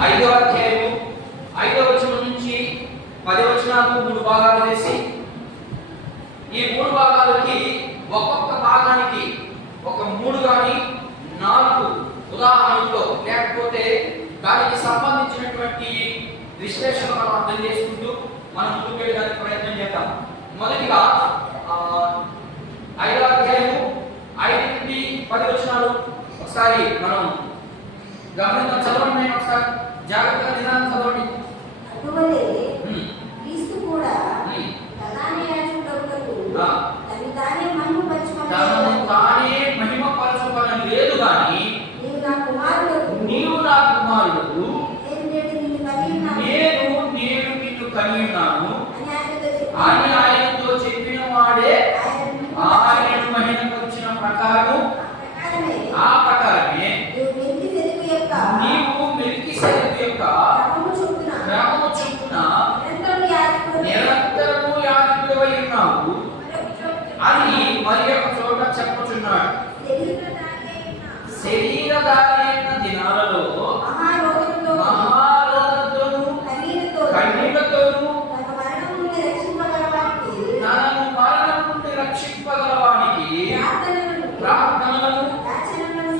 5వ అధ్యాయము 5వ వచనం నుంచి 10వ వచనాలకు 3 భాగాలు చేసి ఈ 3 భాగాలకి ఒక్కొక్క భాగానికి ఒక 3 గాని 4 ఉదాహరణలతో లేకపోతే దానికి సంబంధించినటువంటి విశ్లేషణ మనం అర్థం చేసుకుంటూ మనం ముందుకు వెళ్ళడానికి ప్రయత్నం చేద్దాం. మొదటిగా 5వ అధ్యాయము 5 నుండి 10 వచనాలు ఒకసారి మనం గమనించ చదవండి. ఒకసారి జాగ్రత్తగా నిదానం చదవండి. అందువల్లే క్రీస్తు కూడా ప్రధాన యాజకుడగుటకు తనని తానే మహిమపరచుకోవాలని లేదు గాని నీవు నా కుమారుడకు నేను నిన్ను కని ఉన్నాను అని ఆయనతో చెప్పిన వాడే ఆయనను మహిమపరిచిన ప్రకారం ఆ ప్రకారమే నీవు మెల్కీసెదెకు యొక్క క్రమము చొప్పున నిరంతరము యాజకుడవై ఉన్నావు అని మరి ఒక చోట చెప్పుచున్నాడు. శరీరధారి అయిన దినాలలో మహారోగంతోను కన్నీళ్లతోను తనను మరణం నుండి రక్షింపగలవానికి ప్రార్థనలను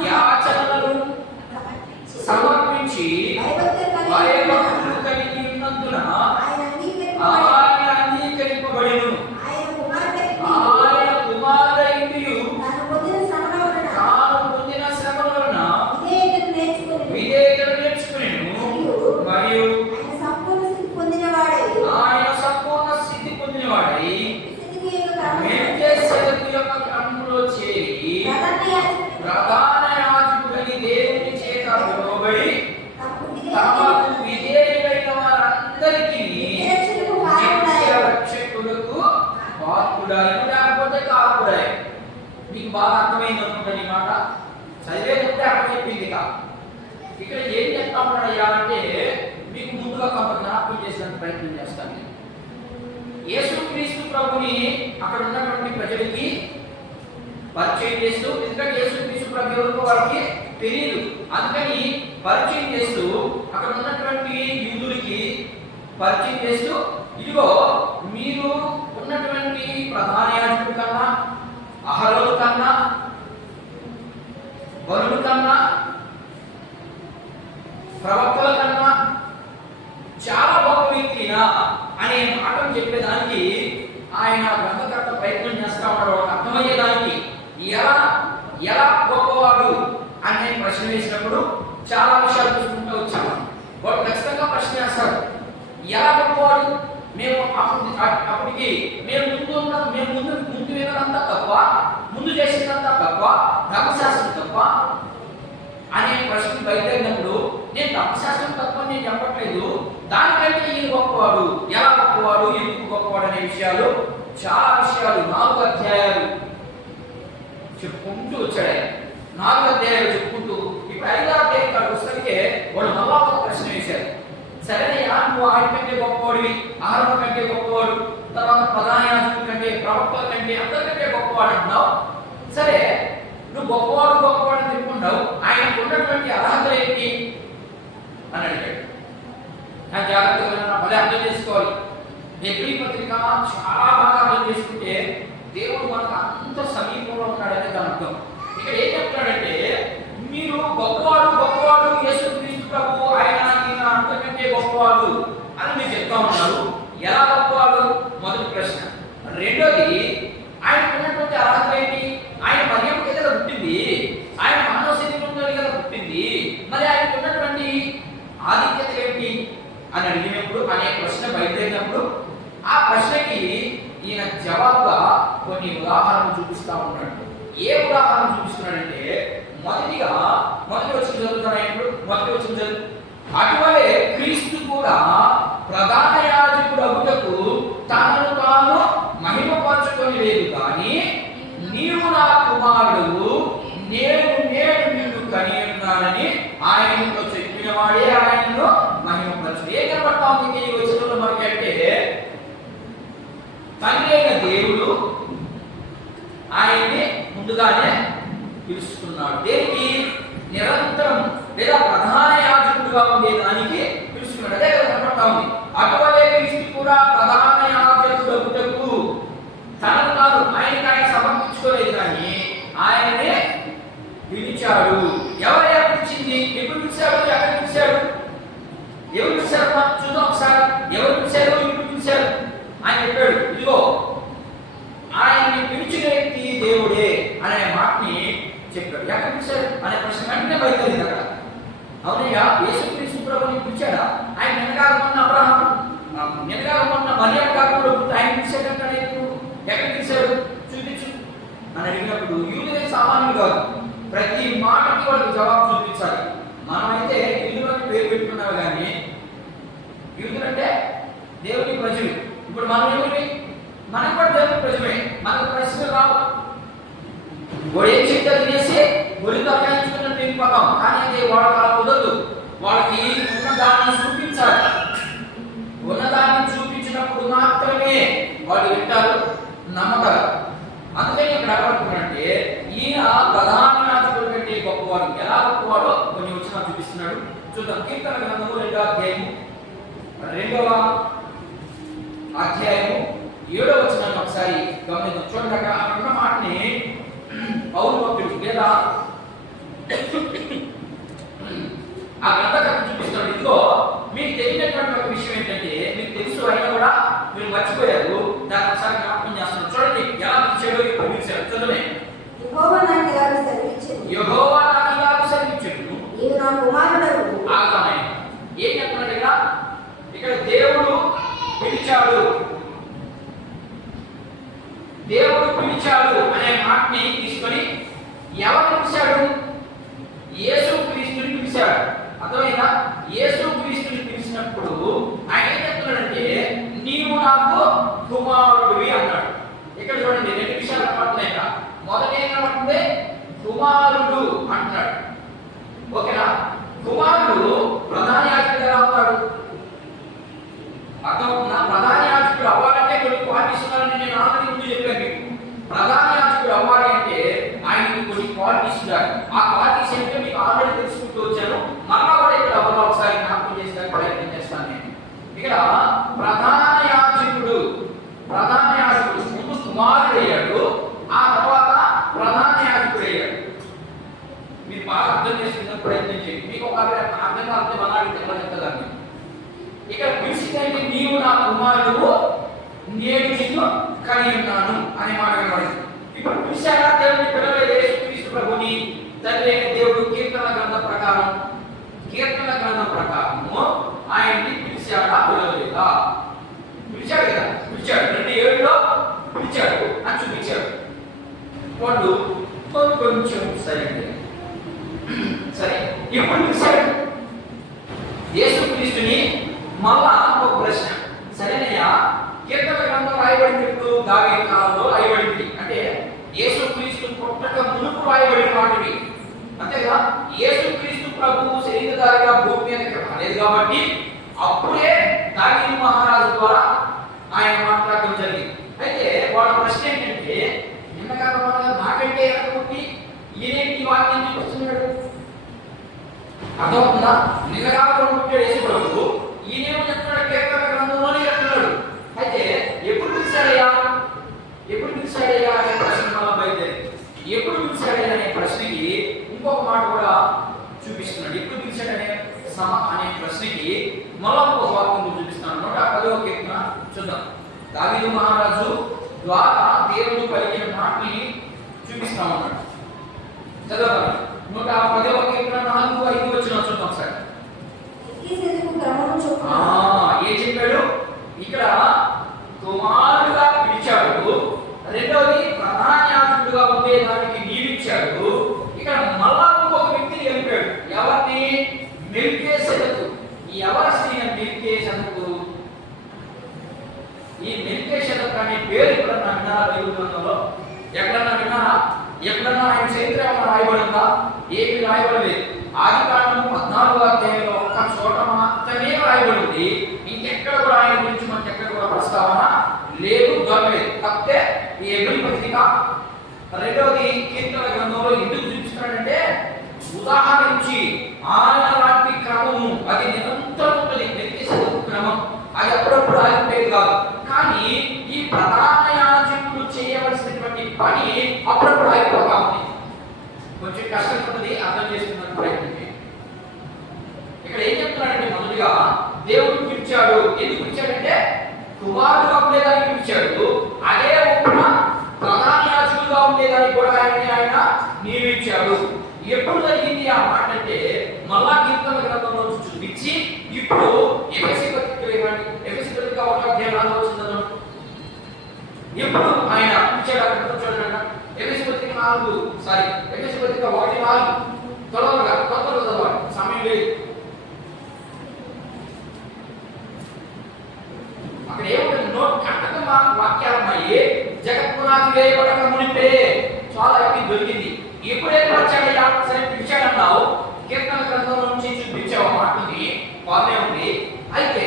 యాచనలను సమర్పించి భయభక్తులు కలిగి ఉన్నందున ఆయన అంగీకరింపబడెను. ఆయన కుమారుడైనయు తాను పొందిన శ్రమల వలన విధేయతను నేర్చుకొనెను మరియు ఆయన సంపూర్ణ స్థితి పొందినవాడై మెల్కీసెదెకు యొక్క క్రమములో చేరి ప్రధాన యాజకుడని దేవుని చేత పిలువబడి తమకు విధేయులైన వారందరికీ నిత్య రక్షకులకు పాత్రుడాయను లేకపోతే కాకుడాయను. మీకు బాగా అర్థమైంది అనుకుంటాను ఈ మాట. చదివేటప్పుడే అర్థమైపోయింది. ఇక్కడ ఏం చెప్తా ఉన్నాడయ్యా అంటే మీకు ముందుగా కొంత జ్ఞాపకం చేసేందుకు ప్రయత్నం చేస్తాను. యేసుక్రీస్తు ప్రభుని అక్కడ ఉన్నటువంటి ప్రజలకి పరిచయం చేస్తూ, ఎందుకంటే యేసుక్రీస్తు ప్రభు ఎవరికో వాళ్ళకి తెలియదు, అందుకని పరిచయం చేస్తూ అక్కడ ఉన్నటువంటి యూదులకి పరిచయం చేస్తూ, ఇదిగో మీరు ఉన్నటువంటి ప్రధాన యాజకుడి కన్నా, అహరోను కన్నా, వరుడు కన్నా, ప్రవక్తల కన్నా చాలా గొప్ప వ్యక్తినా అనే మాటను చెప్పేదానికి ఆయన గ్రంథకర్త ప్రయత్నం చేస్తా ఉన్నాడు. అర్థమయ్యేదానికి ఎలా గొప్పవాడు అనే ప్రశ్న వేసినప్పుడు చాలా విషయాలు చూసుకుంటూ వచ్చాము. వాడు ఖచ్చితంగా ప్రశ్న వేస్తాడు, ఎలా గొప్పవాడు? మేము అప్పటికి మేము ముందు వినదంతా తప్ప, ముందు చేసినంతా తప్ప, ధర్మశాస్త్రం తప్ప అనే ప్రశ్న బయలుదేరినప్పుడు నేను ధర్మశాస్త్రం తప్ప నేను చెప్పట్లేదు, దానికంటే ఈయన గొప్పవాడు, ఎలా గొప్పవాడు, ఎందుకు గొప్పవాడు అనే విషయాలు చాలా విషయాలు 4 అధ్యాయాలు చెప్పుకుంటూ వచ్చాడు. 4 అధ్యాయాలు చెప్పుకుంటూ ఇప్పుడు 5వ అధ్యాయం కాడికి వస్తే వాడు మళ్ళా ఒక ప్రశ్న వేశారు. సరేనయ్యా, నువ్వు ఆయన కంటే గొప్పవాడివి, అహరోను కంటే గొప్పవాడు, తర్వాత ప్రధాన యాజకుడి కంటే, ప్రవక్తల కంటే, అందరికంటే గొప్పవాడు అంటున్నావు. సరే, నువ్వు గొప్పవాడు అని చెప్పుకుంటావు, ఆయనకు ఉన్నటువంటి అర్హతలు ఏంటి అని అడిగాడు. నా జాగ్రత్తగా మళ్ళీ అర్థం చేసుకోవాలి. హెబ్రీ పత్రిక చాలా బాగా అర్థం చేసుకుంటే దేవుడు మనకు అంత సమీపంలో ఉన్నాడని దాని అర్థం. ఇక్కడ ఏం చెప్తాడంటే, మీరు గొప్పవాడు యేసుక్రీస్తు ప్రభు ఆయన అంతకంటే గొప్పవాడు అని మీరు చెప్తా ఉన్నారు. ఎలా గొప్పవాడు? మొదటి ప్రశ్న. రెండోది, ఆయనకు ఉన్నటువంటి అర్హతలు ఏంటి? ఆయన మరియమ్మకి కదా పుట్టింది, ఆయన మానవ శరీరంలో కదా పుట్టింది, మరి ఆయనకు ఉన్నటువంటి ఆధిక్యత ఏంటి అని అడిగినప్పుడు, అనే ప్రశ్న బయలుదేరినప్పుడు ఆ ప్రశ్నకి ఈయన జవాబుగా కొన్ని ఉదాహరణలు చూపిస్తా ఉన్నాడు. ఏ ఉదాహరణ చూపిస్తున్నాడంటే, మొదటి వచ్చిన చదువుతున్నాడు. మొదటి వచ్చిన చదువు, అటువలే క్రీస్తు కూడా ప్రధాన యాజకుడు అగుటకు తనను తాను మహిమపరచుకొని లేదు కానీ, నీవు నా కుమారుడు, నేను నిన్ను కని ఉన్నానని ఆయనతో చెప్పిన వాడే ఆయనను మహిమపరచు. ఏం కనబడతా ఉంది ఈ వచనంలో మనకంటే, తండ్రి అయిన దేవుడు ఆయన్ని ముందుగానే పిలుస్తున్నాడు. దేనికి? నిరంతరం లేదా ప్రధాన యాజకుడుగా ఉండేదానికి పిలిచాడు, ఎక్కడ పిలిచాడు, ఎవరు పిలిచారు చూద్దాం ఒకసారి. ఎవరు పిలిచారు, ఇప్పుడు పిలిచారు. ఆయన చెప్పాడు, ఇదిగో ఆయన్ని పిలిచిన వ్యక్తి దేవుడే అనే మాటని చెప్పాడు. ఎక్కడ పిలిచాడు అనే ప్రశ్న వెంటనే బయలుదేరింది అక్కడ. అవునయ్యా, యేసుక్రీస్తు ప్రభుని పిలిచాడా? ఆయన వెనకాల ఉన్న అబ్రహాం, వెనకాల ఉన్న మరియమ్మ కాకుండా ఆయన పిలిచాడంటే ఎక్కడ పిలిచాడు చూపించు అని అడిగినప్పుడు యూదులే సామాన్యులు కాదు, ప్రతి మాటకి వాళ్ళకి జవాబు చూపించాలి. మనమైతే యూదులని పేరు పెట్టుకున్నావు కానీ యూదులంటే దేవుని ప్రజలు. ఇప్పుడు మనం ఎవరి, మనం కూడా దేవుని ప్రజలే. మనకు ప్రశ్నలు రావు. వాడు ఏం చెప్తే తినేసి ఒళ్ళు తగ్గించుకున్న తినిపోతాం. కానీ అది వాళ్ళకి అలా కుదరదు. వాళ్ళకి ఉన్నదాన్ని చూపించాలి. ఉన్నదాన్ని చూపించినప్పుడు మాత్రమే వాళ్ళు వింటారు, నమ్మకాలు. అందుకని ఇక్కడ ఏమంటున్నాడంటే ఈయన ప్రధాన యాజకుడు కంటే గొప్పవాడు. ఎలా గొప్పవాడో కొన్ని వచనాలు చూపిస్తున్నాడు. చూద్దాం. కీర్తన గ్రంథము 2వ అధ్యాయము 7వ వచనాన్ని ఒకసారి గమనిద్దాం. చూడండి, అక్కడ ఉన్న మాటని పౌలు భక్తుడు లేదా ఆ గ్రంథకర్త చూపిస్తున్నాడు. ఇదిగో మీకు తెలియనటువంటి ఒక విషయం ఏంటంటే, మీకు తెలుసు అయినా కూడా మీరు మర్చిపోయారు. దాన్ని ఒకసారి జ్ఞాపకం చేస్తున్నాడు. చూడండి ఎలా పిలిచాడో ఇప్పుడు పిలిచాడు. చదువునే. యెహోవా నాకు ఇలాగ సెలవిచ్చెను. యెహోవా నాకు ఇలాగ సెలవిచ్చెను. నీవు నా కుమారుడవు. ఆగామే. ఏం చెప్తున్నాడు ఇక్కడ? ఇక్కడ దేవుడు పిలిచాడు, దేవుడు పిలిచాడు అనే మాటని తీసుకొని ఎవరు పిలిచాడు? యేసుక్రీస్తుని పిలిచాడు. అర్థమైందా? యేసుక్రీస్తుని పిలిచినప్పుడు ఆయన ఏం చెప్తున్నాడంటే నీవు నాకు కుమారుడివి అన్నాడు. ఇక్కడ చూడండి, రెండు విషయాలు కనబడుతున్నాయి. మొదటి ఏం కనబడుతుంది? కుమారుడు అంటున్నాడు. ఓకేనా? కుమారుడు ప్రధాన యాజకుడు ఎలా అవుతాడు? అర్థమవుతుందా? ప్రధాన యాజకుడు అవ్వాలంటే కొన్ని క్వాలిటీస్ ఉన్నాయని నేను ఆల్రెడీ ముందు చెప్పాను మీకు. ప్రధాన యాజకుడు అవ్వాలి అంటే ఆయనకు కొన్ని క్వాలిటీస్ ఉండాలి. ఆ క్వాలిటీస్ ఏంటో మీకు ఆల్రెడీ తెలుసుకుంటూ వచ్చాను. మళ్ళా కూడా ఇక్కడ అవ్వాలి ఒకసారి జ్ఞాపకం చేసడానికి ప్రయత్నం చేస్తాను నేను. ఇక్కడ ప్రధాన యాజకుడు ముందు కుమారుడు అయ్యాడు, ఆ తర్వాత ప్రధాన యాజకుడు అయ్యాడు. మీరు బాగా అర్థం చేసుకునే ప్రయత్నం చేయండి. మీకు ఒక అర్థం కాకపోతే మన అడిగితే చెప్తాను. ఇక్కడ పిలిచిందంటే నీవు నా కుమారుడు, నేను నిన్ను కలిగి ఉన్నాను అనే మాట కనబడింది. ఇప్పుడు పిలిచాడా దేవుని పిలవలేదు యేసుక్రీస్తు ప్రభుని తండ్రి దేవుడు కీర్తన గ్రంథం ప్రకారము ఆయన్ని పిలిచాడా పిలవలేదా? పిలిచాడు కదా, పిలిచాడు. 2:7లో పిలిచాడు అని చూపించాడు. వాళ్ళు కొంచెం సరే ఇప్పుడు పిలిచాడు యేసుక్రీస్తుని. మళ్ళా ఒక ప్రశ్న, సరేనయ్యా కీర్తన గ్రంథం రాయబడినప్పుడు దావీదు కాలంలో రాయబడింది అంటే యేసుక్రీస్తు పుట్టక మునుపు రాయబడిన వాటివి. అంతేగా యేసుక్రీస్తు ప్రభువు శరీరధారిగా భూమి మీదకి రాలేదు కాబట్టి అప్పుడే దావీదు మహారాజు ద్వారా ఆయన మాట్లాడడం జరిగింది. అయితే వాళ్ళ ప్రశ్న ఏంటంటే, నిన్నగాక నాకంటే ఎక్కడికి ఈయనేంటి వాక్యం చూపిస్తున్నాడు? అర్థమవుతుందా? నిన్నగాక పుట్టాడు యేసు ప్రభువు, ఈయనేమో చెప్తున్నాడు కీర్తన గ్రంథంలోనే చెప్తున్నాడు. అయితే ఎప్పుడు పిలిచాడయ్యా అనే ప్రశ్న మళ్ళా బయలుదేరింది. ఎప్పుడు పిలిచాడయ్యా అనే ప్రశ్నకి ఇంకొక మాట కూడా చూపిస్తున్నాడు. ఎప్పుడు పిలిచాడనే అనే ప్రశ్నకి మళ్ళా ఇంకొక వాక్యం చూపిస్తున్నాడు. 110వ కీర్తన చూద్దాం. దావీదు మహారాజు ద్వారా దేవుడు పలికిన మాటని చూపిస్తా ఉన్నాడు. చదవాలి. 110వ కీర్తన 4-5 వచ్చిన చూద్దాం ఒకసారి. ఏం చెప్పాడు ఇక్కడ? కుమారుడుగా పిలిచాడు, రెండవది ప్రధాన యాజకుడుగా ఉండేదానికి నియమించాడు. ఇక్కడ మళ్ళా ఇంకొక వ్యక్తిని కలిపాడు. ఎవరిని? మెల్కీసెదెకు. ఎవరి స్త్రీ మెల్కీసెదెకు? ఈ మెల్కీసెదెకు అనే పేరు ఎప్పుడన్నా విన్నారా బైబిల్ గ్రంథంలో? ఎక్కడన్నా విన్నారా? ఎక్కడన్నా ఆయన చరిత్ర ఏమైనా రాయబడిందా? ఏమీ రాయబడలేదు. ఆదికాండం 14వ అధ్యాయంలో ఒక్క చోట మాత్రమే రాయబడింది. ఇంకెక్కడ కూడా ఆయన గురించి మనకి ఎక్కడ కూడా ప్రస్తావన లేదు, దొరకలేదు. తప్పితే ఈ హెబ్రీ పత్రిక, రెండవది కీర్తన గ్రంథంలో ఎందుకు చూపిస్తున్నాడంటే ఉదాహరించి ఆయన లాంటి క్రమము అది నిరంతరం ఉంటుంది. మెల్కీసెదెకు క్రమం అది అప్పుడప్పుడు ఆగిపోయేది కాదు. కానీ ఈ ప్రధాన యాజకుడు చేయవలసినటువంటి పని అప్పుడప్పుడు ఆగిపోతా ఉంది. కొంచెం కష్టపడుతుంది, అర్థం చేసుకున్న ప్రయత్నం. పిలిచాడు. ఎందుకు పిలిచాడంటే కుమారుడుగా ఉండేదానికి పిలిచాడు. అదే ఒప్పున ప్రధాన యాజకుడుగా ఉండేదానికి కూడా ఆయన నియమించాడు. ఎప్పుడు జరిగింది ఆ మాట అంటే మళ్ళా కీర్తన గ్రంథంలో చూపించి ఇప్పుడు ఎఫెసీ పత్రిక 1 అధ్యాయం 4వ వచనం ఎప్పుడు ఆయన పిలిచాడు అక్కడ చూడండి. ఎఫెసీ పత్రిక 1:4 త్వరగా చదవాలి, సమయం లేదు. అక్కడ ఏముంటుంది? నోట్ కంటక వాక్యాలమ్మాయి జగత్పునాది వేయబడక మునిపే చాలా ఎక్కువ దొరికింది. ఎప్పుడైతే వచ్చాడయ్యా సరే పిలిచాడన్నావు, కీర్తన గ్రంథంలో నుంచి చూపించావు మాటని బాగానే ఉంది. అయితే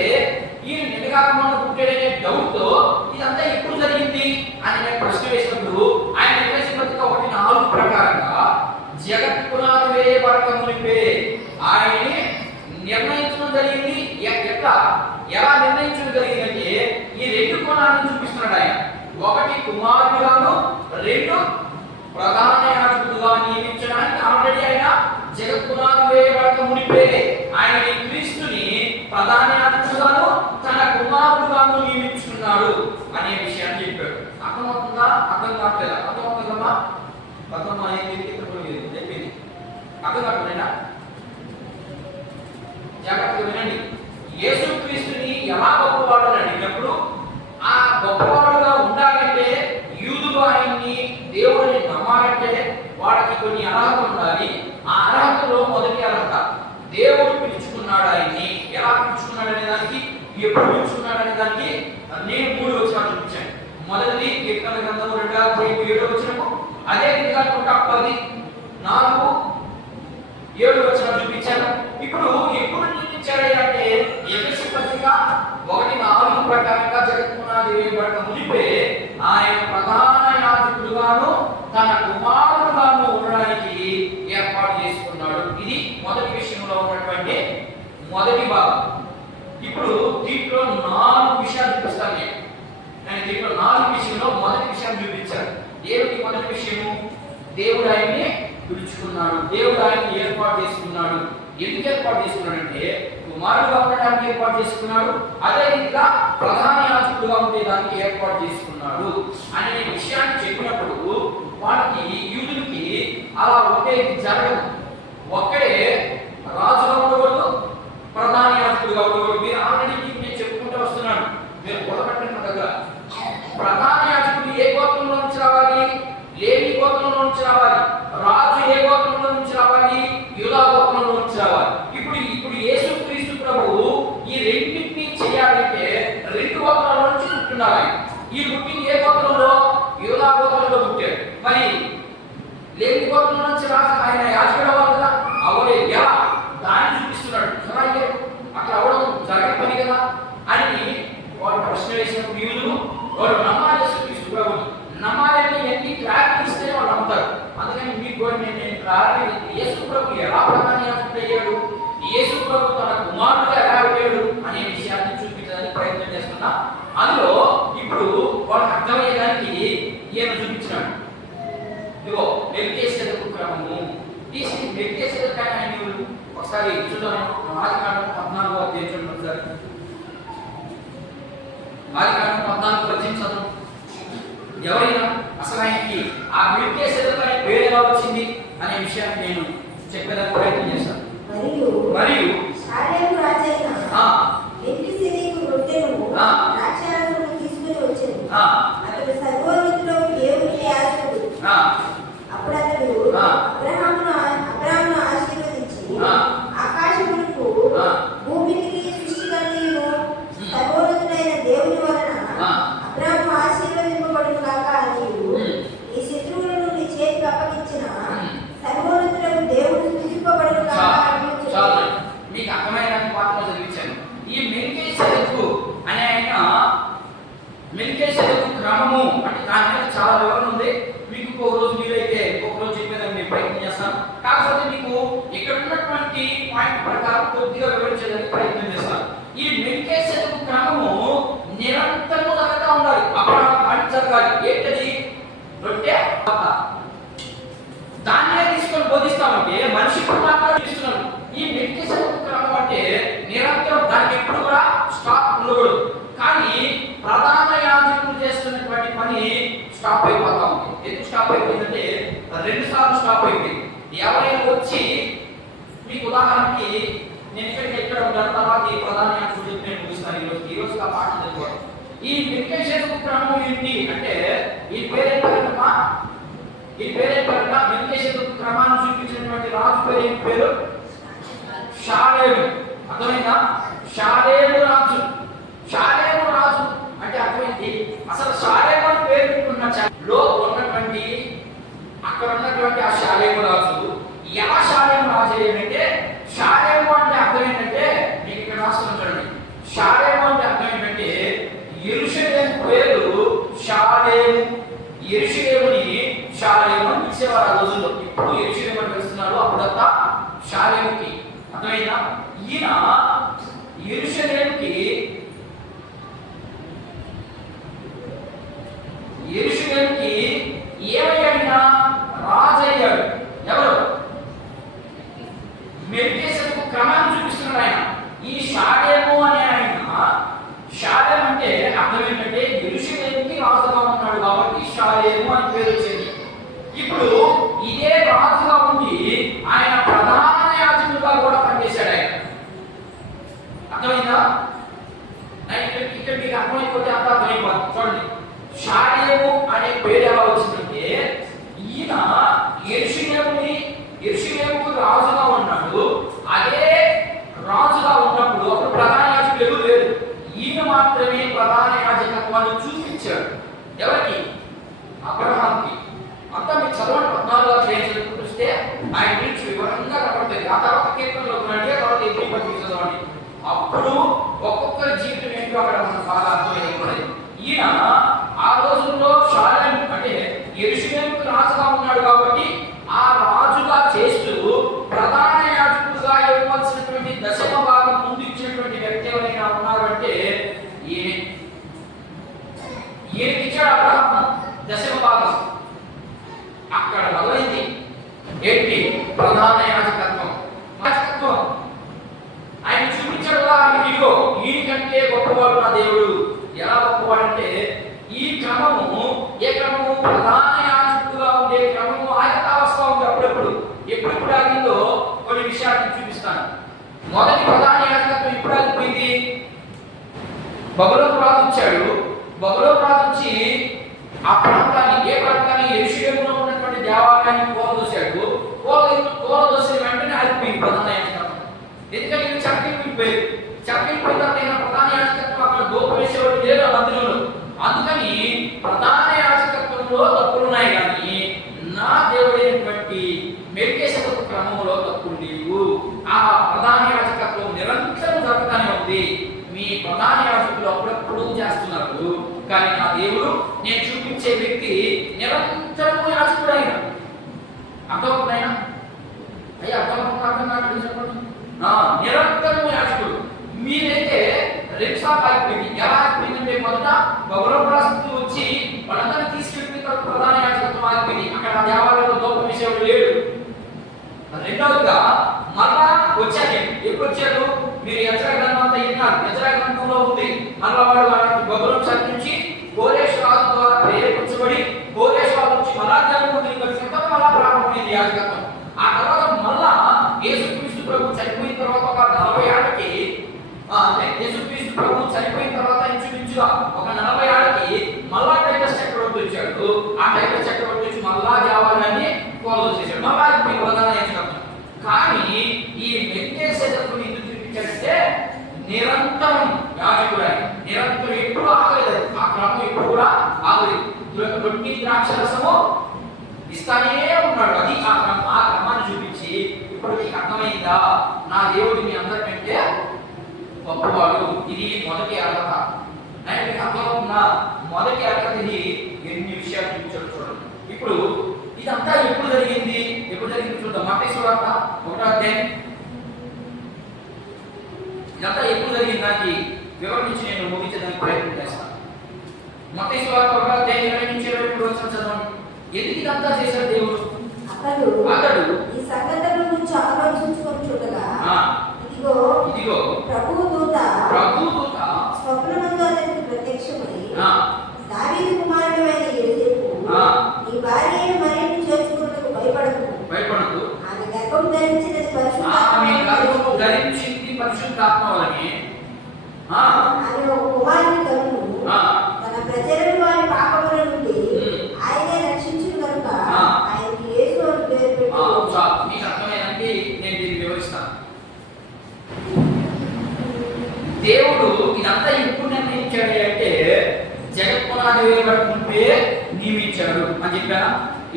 ఈయన నిన్నగాకుండా పుట్టాడనే డౌట్ తో ఇదంతా ఎప్పుడు జరిగింది అని నేను ప్రశ్న వేసినప్పుడు ఆయన ఎఫెసీ పత్రిక 1:4 ప్రకారంగా జగత్ పునాది వేయబడక మునిపే ఆయన్ని నిర్ణయించడం జరిగింది. ఎలా నిర్ణయించడం జరిగిందంటే ఈ రెండు కోణాలను చూపిస్తున్నాడు ఆయన. ఒకటి కుమారుడుగాను, రెండు ప్రధాన యాజకుడుగా నియమించడానికి ఆల్రెడీ ఆయన జగత్ పునాది వేయబడక మునిపే ఆయన క్రీస్తుని ప్రధాన యాజకుడుగాను తన కుమారుడుగాను నియమించుకున్నాడు అనే విషయాన్ని చెప్పాడు. అర్థమవుతుందా? అర్థం కావట్లేదా? అర్థమవుతుందమ్మా? అర్థం చెప్పింది అర్థం కావట్లేదా? జాగ్రత్తగా వినండి. యేసుక్రీస్తుని ఎలా గొప్పవాడు అని అడిగినప్పుడు ఆ గొప్పవాడుగా ఉండాలంటే యూదులు ఆయన్ని దేవుడిని నమ్మాలంటే వాడికి కొన్ని అర్హతలు ఉండాలి. ఆ అర్హతలో మొదటి అర్హత దేవుడు పిలుచుకున్నాడు. ఆయన్ని ఎలా పిలుచుకున్నాడు అనే దానికి, ఎప్పుడు పిలుచుకున్నాడు అనే దానికి నేను 3 వచనాలు చూపించాను. మొదటిది కీర్తన గ్రంథం 2:7 వచనము, అదే విధంగా 10, 4, 7 వచనాలు చూపించాను. ఇప్పుడు ఎప్పుడు నియమించాడంటే ఎఫెసీ పత్రిక 1:4 ప్రకారంగా జగత్పునాది వేయబడక మునిపే ఆయన ప్రధాన యాజకుడుగాను తన కుమారుడుగాను ఉండడానికి ఏర్పాటు చేసుకున్నాడు. ఇది మొదటి విషయంలో ఉన్నటువంటి మొదటి భాగం. ఇప్పుడు దీంట్లో 4 విషయాలు చూపిస్తాను. నేను దీంట్లో 4 విషయంలో మొదటి విషయాన్ని చూపించాను. ఏమిటి మొదటి విషయము? దేవుడు ఆయన్ని పిలుచుకున్నాడు, దేవుడు ఆయన్ని ఏర్పాటు చేసుకున్నాడు. ఎందుకు ఏర్పాటు చేసుకున్నాడంటే కుమారుడుగా ఉండడానికి ఏర్పాటు చేసుకున్నాడు, అదేవిధంగా ప్రధాన యాజకుడుగా ఉండేదానికి ఏర్పాటు చేసుకున్నాడు అనే విషయాన్ని చెప్పినప్పుడు వారికి యూదులకి అలా ఉండేది జరగదు. ఒక్కడే రాజుగా ఉండకూడదు, ప్రధాన యాజకుడుగా ఉండకూడదు. మీరు ఆల్రెడీ నేను చెప్పుకుంటూ వస్తున్నాను, మీరు పొలబెట్టిన దగ్గర ప్రధాన యాజకుడు ఏ గోత్రంలో నుంచి రావాలి? లేవి గోత్రంలో నుంచి రావాలి. రాజు ఏ గోత్రంలో నుంచి రావాలి? యూదా గోత్రంలో నుంచి రావాలి. ఇప్పుడు యేసుక్రీస్తు ప్రభువు ఈ రెండింటిని చేయాలంటే 2 గోత్రాల నుంచి పుట్టినారు. ఆయన ఈ పుట్టిన ఏ గోత్రంలో? యూదా గోత్రంలో పుట్టాడు. మరి లేవి గోత్రం నుంచి రాజు ఆయన యాజకుడు అవ్వాలి కదా, అవలే ఎలా? దాన్ని చూపిస్తున్నాడు. అక్కడ అవడం జరగని పని కదా అని వాడు ప్రశ్న వేసినప్పుడు యూదులు వాడు నమ్మాలి. యేసుక్రీస్తు ప్రభువు నమ్మాలని ఎన్ని క్లారిటీ ఇస్తే వాళ్ళు నమ్ముతారు. అందుకని మీకు కూడా నేను క్లారిటీ, యేసు ప్రభు ఎలా ప్రధాన యాజకుడు అయ్యాడు, యేసు ప్రభు తన కుమారుడుగా ఎలా అయ్యాడు అనే విషయాన్ని చూపించడానికి ప్రయత్నం చేస్తున్నా. అందులో ఇప్పుడు వాళ్ళకి అర్థమయ్యేదానికి ఈయన చూపించినాడు. ఇదిగో మెల్కీసెదెకు క్రమము. తీసి మెల్కీసెదెకు ఆయన ఒకసారి చూద్దాం. ఆదికాండం 14వ అధ్యాయం చూడండి ఒకసారి. ఆదికాండం 14వ అధ్యాయం చదువు. ఎవరైనా అసలు ఆయనకి ఆ మెల్కీసెదెకు అనే పేరు ఎలా వచ్చింది అనే విషయాన్ని నేను చెప్పేదానికి ప్రయత్నం చేశాను. మరియు షాలేము రాజైన మెల్కీసెదెకు రొట్టెను ద్రాక్షారసమును తీసుకుని వచ్చెను. అతడు సర్వోన్నతుడగు దేవుని యాజకుడు. అప్పుడు అతడు అబ్రాహామును ఆశీర్వదించి ఆకాశమునకు భూమికి సృష్టికర్తయు సర్వోన్నతుడైన దేవుని వలన అబ్రాహాము ఆశీర్వదింపబడును కాక అనియు, ఈ శత్రువులను నీ చేతికి అప్పగించిన సర్వోన్నతుడగు దేవుడు స్తుతింపబడును కాక అనియు. మీకు అర్థమైన పాఠంలో చదివించాను. ఈ మెల్కీసెదెకు అనే ఆయన మెల్కీసెదెకు క్రమము అంటే దాని మీద చాలా వివరణ ఉంది. మీకు ఒక రోజు మీరైతే ఒక రోజు చెప్పేదాన్ని నేను ప్రయత్నం చేస్తాను. కాకపోతే మీకు ఇక్కడ ఉన్నటువంటి పాయింట్ ప్రకారం కొద్దిగా వివరించడానికి ప్రయత్నం చేస్తాను. ఈ మెల్కీసెదెకు క్రమము నిరంతరం జరుగుతూ ఉండాలి. అప్పుడు జరగాలి. ఏంటది? రొట్టె దాన్నే తీసుకొని బోధిస్తామంటే మనిషి మాట్లాడిస్తున్నాడు. ఈ మెల్కీసెదెకు క్రమం అంటే నిరంతరం దానికి ఎప్పుడు కూడా స్టాప్ ఈ మెల్కీషెదెకు క్రమం ఏంటి అంటే ఈ పేరేంటమ్మా? ఈ పేరేంటంటే మెల్కీషెదెకు క్రమాన్ని చూపించినటువంటి రాజు పేరు షాలేము. అర్థమైందా? షాలేము రాజు. షాలేము రాజు అంటే అర్థమైంది. అసలు షాలేము అని పేరుకున్న లో ఉన్నటువంటి అక్కడ ఉన్నటువంటి ఆ షాలేము రాజు ఎలా షాలేము రాజు అయ్యాడంటే, షాలేము అంటే అర్థం ఏంటంటే మీకు ఇక్కడ రాస్తున్నాను చూడండి. షాలేము అంటే అర్థం ఏంటంటే యెరూషలేము పేరు షాలేము. యెరూషలేముని షాలేము అని పిలిచేవారు ఆ రోజుల్లో. ఇప్పుడు యెరూషలేము అని పిలుస్తున్నారు, అప్పుడంతా షాలేముకి. అర్థమైందా? ఈయన యెరూషలేముకి ఏమయ్యాడినా రాజు అయ్యాడు. ఎవరు? మెల్కీషెదెకు క్రమాన్ని చూపిస్తున్నాడు ఆయన. ఈ షాలేము అనే ఆయన, షాలేము అంటే అర్థం ఏంటంటే యెరూషలేముకి రాజుగా ఉన్నాడు కాబట్టి షాలేము అని పేరు వచ్చింది. ఇప్పుడు ఇదే రాజుగా ఉండి ఆయన ప్రధాన యాజకుడిగా కూడా పనిచేశాడు ఆయన. అర్థమైందా? ఇక్కడ మీకు అర్థమైపోతే అంత అర్థమైపోతుంది. చూడండి, షాలేము అనే పేరు ఎలా వచ్చిందంటే ఈయన యెరూషలేముకు రాజుగా ఉన్నాడు. అదే రాజుగా ఉన్నప్పుడు అప్పుడు ప్రధాన యాజకుడు లేరు. ఈయన మాత్రమే ప్రధాన యాజకత్వాన్ని చూపించాడు. ఎవరికి? అబ్రహాంకి. అంతా మీరు చదవండి. 14వ అధ్యాయం చూస్తే ఆయన గురించి వివరంగా కనబడుతుంది. ఆ తర్వాత కీర్తనలో రండి, ఆ తర్వాత ఎబ్రీ పత్రిక చదవండి. అప్పుడు ఒక్కొక్కరి జీవితం ఏంటో అక్కడ మనకు బాగా అర్థమైపోయింది. ఈయన ఆ రోజుల్లో షాలేము అంటే యెరూషలేముకు రాజుగా ఉన్నాడు కాబట్టి ఆ రాజుగా చేస్తూ ప్రధాన యాజకుడుగా ఇవ్వాల్సినటువంటి దశమ భాగం ముందు ఇచ్చినటువంటి వ్యక్తి ఎవరైనా ఉన్నారంటే ఈయనకి ఇచ్చాడు అబ్రహాము దశమ భాగం. అక్కడ మొదలైంది ఏంటి? ప్రధాన యాజకత్వం. ఆయన చూపించాడు కదా, ఇదిగో ఈయనకంటే గొప్పవాడు నా దేవుడు. ఎలా గొప్పవాడంటే ఈ క్రమము ఏ క్రమము? ప్రధాన యాజకుడుగా ఉండే క్రమము ఆగతావస్థ ఉంది. అప్పుడప్పుడు ఎప్పుడు ఆగిందో కొన్ని విషయాలను చూపిస్తాను. మొదటి ప్రధాన యాజకత్వం ఎప్పుడు ఆగిపోయింది? బబులోను రాజు వచ్చాడు. బబులోను రాజు వచ్చి ఆ ప్రాంతాన్ని, ఏ ప్రాంతాన్ని? యెరూషలేములో ఉన్నటువంటి దేవాలయాన్ని కూలదోశాడు. కూలదోసిన వెంటనే ఆగిపోయింది ప్రధాన యాజకత్వం. ఎందుకంటే ఇది చక్కెళ్ళిపోయింది. చక్కెళ్ళిపోయిన తర్వాత ప్రధాన యాజకత్వం అక్కడ దూపం వేసేవాడు లేదు ఆ మందిరంలో. అందుకని ప్రధాన యాజకత్వంలో తప్పులున్నాయి, కానీ నా దేవుడైనటువంటి మెల్కీషెదెకు క్రమంలో తప్పులు లేవు. ఆ ప్రధాన యాజకత్వం నిరంతరం జరుగుతూనే ఉంది. మీ ప్రధాన యాజకులు అప్పుడప్పుడు చేస్తున్నారు, కానీ నా దేవుడు నేను చూపించే వ్యక్తి నిరంతరము యాజకుడు ఆయన. అర్థమవుతున్నాయన? అయ్యా అర్థమవుతున్నా? చెప్పండి. నిరంతరము యాజకుడు. మీరైతే రిక్షా ఆగిపోయింది. ఎలా ఆగిపోయిందంటే మొదట బబులోను రాజు వచ్చి వాళ్ళందరినీ తీసుకెళ్ళిన తర్వాత ప్రధాన యాజకత్వం ఆగిపోయింది. అక్కడ దేవాలయంలో దూపం వేసేవాడు లేడు. రెండవదిగా మళ్ళా వచ్చాడు. ఎప్పుడు వచ్చాడు? మీరు యెజ్రా గ్రంథం అంతా విన్నారు. యెజ్రా గ్రంథంలో ఉంది. మళ్ళా వాడు బబులోను చర్చ నుంచి కోరేషు రాజు ద్వారా ప్రేరేపించబడి కోరేషు రాజు నుంచి మళ్ళా జరుగుతుంది. మళ్ళా ప్రారంభమైంది యాజకత్వం. ఆ తర్వాత మళ్ళా యేసుక్రీస్తు ప్రభు చనిపోయిన తర్వాత ఒక 40 ఏళ్ళకి యేసుక్రీస్తు ప్రభు చనిపోయిన తర్వాత ఇంచుమించుగా ఒక 40 ఏళ్ళకి మళ్ళా టైటస్ చక్రవర్తి వచ్చాడు. ఆ టైటస్ చక్రవర్తి వచ్చి మళ్ళా దేవాలయాన్ని కూలదోసేశాడు. మళ్ళా ప్రధాన యాజకత్వం. కానీ ఈ మెల్కీషెదెకుని ఎందుకు చూపించాడంటే నిరంతరం యాజకుడు. నిరంతరం ఎప్పుడు ఆగలేదు. ఆ క్రమం ఎప్పుడు కూడా ఆగలేదు. రొట్టి ద్రాక్షరసము ఇస్తానే ఉన్నాడు. అది ఆ క్రమాన్ని చూపించి ఇప్పుడు మీకు అర్థమైందా? నా దేవుడు మీ అందరికంటే గొప్పవాడు. ఇది మొదటి అర్హత. అంటే మీకు అర్థమవుతుందా? మొదటి అర్హత ఇది. ఎన్ని విషయాలు చూపించాడు చూడండి. ఇప్పుడు ఇదంతా ఎప్పుడు జరిగింది? చూద్దాం. మత్తయి సువార్త 1వ అధ్యాయం. ఇదంతా ఎప్పుడు జరిగింది నాకు వివరించి నేను ముగించడానికి ప్రయత్నం చేస్తాను. మత్తయి సువార్త 1వ అధ్యాయం 20 నుంచి 23 వచనం చదవండి. ఎందుకు ఇదంతా చేశాడు దేవుడు? అతడు ఈ సంగతుల గురించి ఆలోచించుకొనుచుండగా ఇదిగో ప్రభువు దూత స్వప్నమందు అతనికి ప్రత్యక్షమై, దావీదు కుమారుడైన యోసేపు, నీ భార్య మరియను చేర్చుకొనుటకు భయపడకు. ఆమె గర్భం ధరించినది పరిశుద్ధాత్మ వలనే. ఆమె ఒక కుమారుని కనును. ప్రజలను వారి పాపముల నుండి ఆయనే రక్షించును కనుక ఆయనకి యేసు అని పేరు పెట్టి. మీకు అర్థమైందంటే నేను దీన్ని వివరిస్తాను. దేవుడు ఇదంతా ఎప్పుడు నిర్ణయించాడు అంటే జగత్పునాది వేయబడుతుంటే నియమించాడు అని చెప్పారా?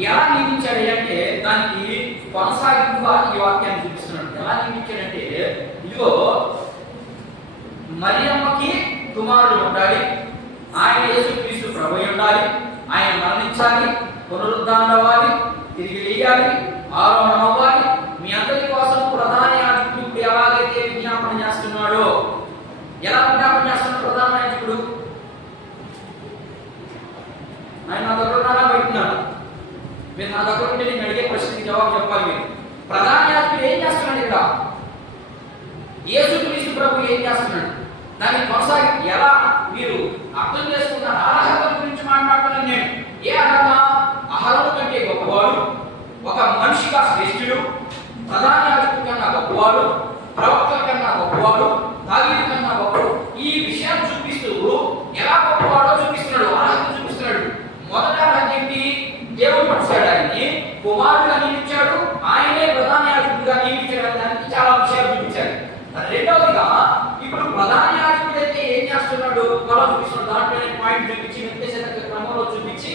ఎలా నియమించాడు అంటే దానికి కొనసాగింపుగా ఈ వాక్యాన్ని చూపిస్తున్నాడు. ఎలా నియమించాడంటే ఇదిగో మరియమ్మకి కుమారుడు ఉండాలి, ఆయన యేసుక్రీస్తు ప్రభు ఉండాలి, ఆయన మరణించాలి, పునరుద్ధానం అవ్వాలి, తిరిగి లేయాలి, ఆరోహణం అవ్వాలి. మీ అందరి కోసం ప్రధాన యాజకుడు ఇప్పుడు ఎలాగైతే విజ్ఞాపన చేస్తున్నాడో, ఎలా విజ్ఞాపన చేస్తున్నాడు ప్రధాన యాజకుడు? ఆయన నా దగ్గర ఉన్నాడా పెట్టున్నాడు? మీరు నా దగ్గర ఉంటే నేను అడిగే ప్రశ్నకి జవాబు చెప్పాలి. మీరు ప్రధాన యాజకుడు ఏం చేస్తున్నాడు ఇక్కడ? యేసుక్రీస్తు ప్రభు ఏం చేస్తున్నాడు? దాన్ని కొనసాగి ఎలా మీరు అర్థం చేసుకున్నారు? అర్హత గురించి మాట్లాడుతున్నాను నేను. ఏ అర్హత? అహరోను కంటే గొప్పవాడు, ఒక మనిషిగా శ్రేష్ఠుడు, ప్రధాన యాజకుడి కన్నా గొప్పవాడు, ప్రవక్త కన్నా గొప్పవాడు, దావీదు కన్నా గొప్పవాడు. ఈ విషయాన్ని చూపిస్తూ ఎలా గొప్పవాడో చూపిస్తున్నాడు, అర్హత చూపిస్తున్నాడు. మొదట అర్హత ఏంటి? దేవుడు పట్టాడు, ఆయన్ని కుమారుడుగా నియమించాడు, ఆయనే ప్రధాన యాజకుడిగా నియమించాడు. దానికి చాలా విషయాలు చూపించాడు. రెండవదిగా ఇప్పుడు ప్రధాన యాజకుడు అయితే ఏం చేస్తున్నాడు అలా చూపిస్తున్నాడు. దాంట్లో పాయింట్ చూపించి నిర్దేశక క్రమంలో చూపించి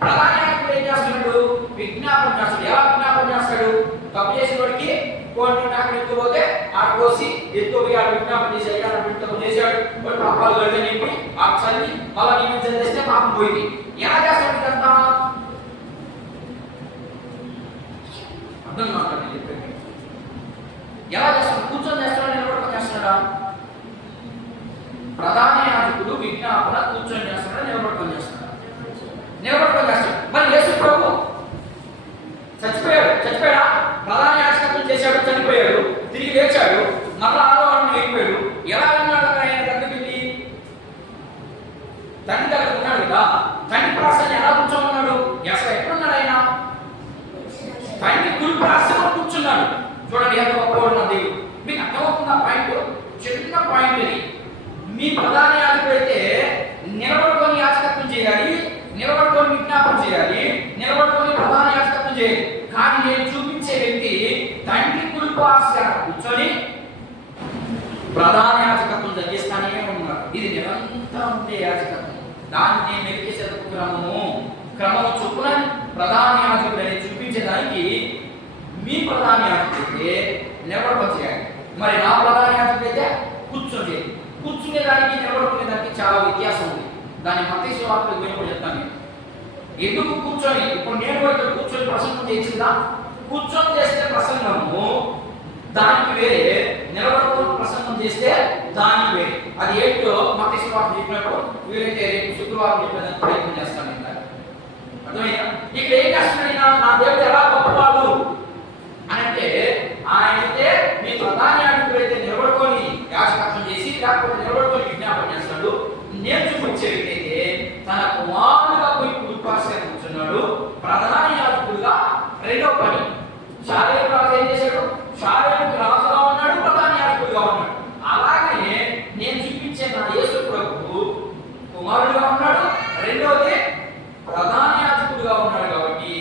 ప్రధాన యాజకుడు ఏం చేస్తున్నాడు? విజ్ఞాపన చేస్తాడు. ఎలా విజ్ఞాపన చేస్తాడు? తప్పు చేసిన వాడికి కోటి నాకుడు ఎత్తుపోతే ఆ కోసి ఎత్తుపోయి ఆ విజ్ఞాపన చేసి అయ్యా విజ్ఞాపన చేశాడు, వాడు పాపాలు కలిగి నింపి ఆ చల్లి అలా నియమించడం చేస్తే పాపం పోయింది. ఎలా చేస్తాడు ఇదంతా? అర్థం మాట్లాడండి చెప్పండి. ఎలా చేస్తాడు? కూర్చొని చేస్తాడు, నిలబడుకొని చేస్తున్నాడా? ప్రధాన యాజకుడు విజ్ఞాపన కూర్చొని చేస్తున్నాడా, నిలబడుకొని చేస్తున్నాడా? నిలబడుకొని చేస్తాడు. మరి యేసు ప్రభు చచ్చిపోయాడా? ప్రధాన యాజకత్వం చేశాడు, చనిపోయాడు, తిరిగి లేచాడు, మరలా ఆరోహణం వెళ్ళిపోయాడు. ఎలా ఉన్నాడు ఆయన దగ్గరికి వెళ్ళి? తండ్రి దగ్గర ఉన్నాడు కదా, తండ్రి ప్రాసన ఎలా కూర్చోమన్నాడు? అసలు ఎక్కడున్నాడు ఆయన? తండ్రి గురి ప్రాసన కూర్చున్నాడు. చూడండి ఎంత గొప్పవాడు నా దేవుడు. మీకు అర్థమవుతున్న పాయింట్, చిన్న పాయింట్ ఇది. మీ ప్రధాన యాజకుడు అయితే నిలబడుకొని యాజకత్వం చేయాలి, నిలబడుకొని విజ్ఞాపన చేయాలి, నిలబడుకొని ప్రధాన యాజకత్వం చేయాలి. కానీ నేను చూపించే వ్యక్తి తండ్రి కుడిపార్శ్వన కూర్చొని ప్రధాన యాజకత్వం జరిగిస్తానే ఉన్నాడు. ఇది నిరంతరం ఉండే యాజకత్వం. దాన్ని నేను మెల్కీసెదెకు క్రమం చొప్పున ప్రధాన యాజకుడు అని చూపించేదానికి మీ ప్రధాన యాజకుడైతే నిలబడుకొని చేయాలి. మరి నా ప్రధాన యాజకుడైతే కూర్చొని కూర్చునేదానికి నిలబడుకునేదానికి చాలా వ్యత్యాసం ఉంది. దాన్ని మత్తయి సువార్తలో కూడా చెప్తాను. ఎందుకు కూర్చొని? ఇప్పుడు నేను కూడా కూర్చొని ప్రసంగం చేసిందా? కూర్చొని చేస్తే ప్రసంగము దానికి వేరే, నిలబడుకొని ప్రసంగం చేస్తే దానికి వేరే. అది ఏంటో మత్తయి సువార్త చెప్పినప్పుడు వీలైతే రేపు శుక్రవారం చెప్పేదానికి ప్రయత్నం చేస్తాను. అర్థమైందా? ఇక్కడ ఏం చేస్తున్నాయినా నా దేవుడు ఎలా గొప్పవాడు అని అంటే, ఆయనైతే మీ ప్రధాన యాజకుడైతే నిలబడుకొని యాజకత్వం చేసి లేకపోతే నిలబడుకొని విజ్ఞాపన చేస్తాడు. నేను చూపించేదైతే తన కుమారుడుగా పోయి కుడిపార్శ్వన కూర్చున్నాడు. ప్రధాన యాజకుడుగా రెండో పని. శారీరక రాజు ఏం చేశాడు? శారీరక రాజుగా ఉన్నాడు, ప్రధాన యాజకుడుగా ఉన్నాడు. అలాగే నేను చూపించే నా యేసు ప్రభు కుమారుడుగా ఉన్నాడు, రెండోది ప్రధాన యాజకుడుగా ఉన్నాడు. కాబట్టి